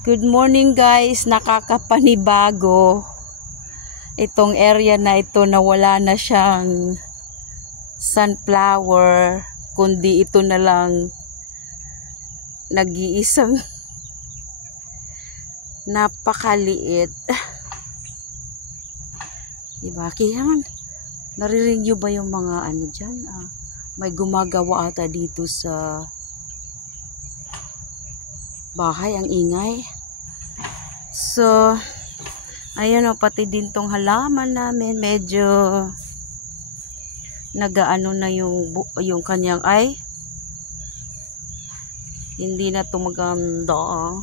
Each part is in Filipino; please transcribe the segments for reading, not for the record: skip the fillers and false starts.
Good morning guys, nakakapanibago itong area na ito na wala na siyang sunflower, kundi ito na lang nag-iisang napakaliit. Diba? Kaya naririnig nyo ba yung mga ano dyan? May gumagawa ata dito sa bahay, ang ingay. So, ayan o, pati din tong halaman namin, medyo nagaano na yung kanyang ay hindi na to maganda.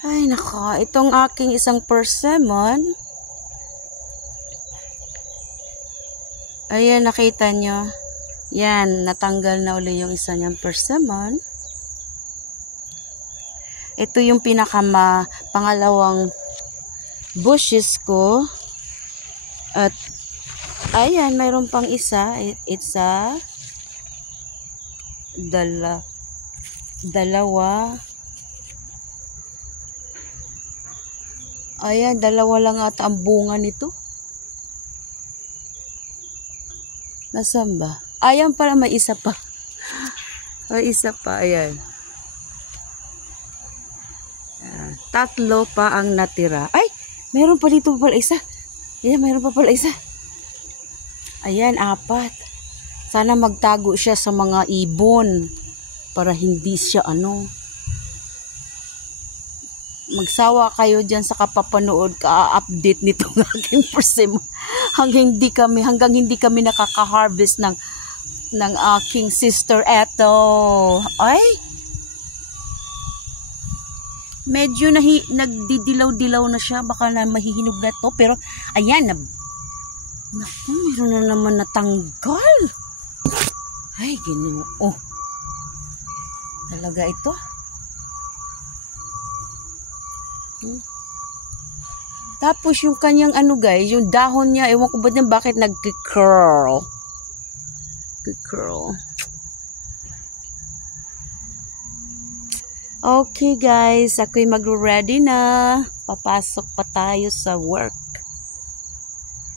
Ay nako, itong aking isang persimmon, ayan, nakita nyo. Yan, natanggal na uli yung isa niyang persimmon. Ito yung pangalawang bushes ko. At, ayan, mayroon pang isa. It's a dalawa. Ayan, dalawa lang ata ang bunga nito. Nasaan ba? Ayan pala, may isa pa. May isa pa, ayan. Tatlo pa ang natira. Ay! Meron pa dito pala isa. Ayan, meron pa pala isa. Ayan, 4. Sana magtago siya sa mga ibon para hindi siya magsawa kayo dyan sa kapapanood, ka-update nitong aking persimmon. Hanggang hindi kami nakaka-harvest ng aking sister. Eto. Ay! Medyo nagdidilaw-dilaw na siya. Baka na mahihinog na to. Pero, ayan. Naku, meron na naman natanggal. Ay, Ginoo. Oh. Talaga ito. Tapos yung kanyang guys, yung dahon niya, ewan ko ba din bakit nag-curl. Okay guys, ako'y mag-ready na. Papasok pa tayo sa work.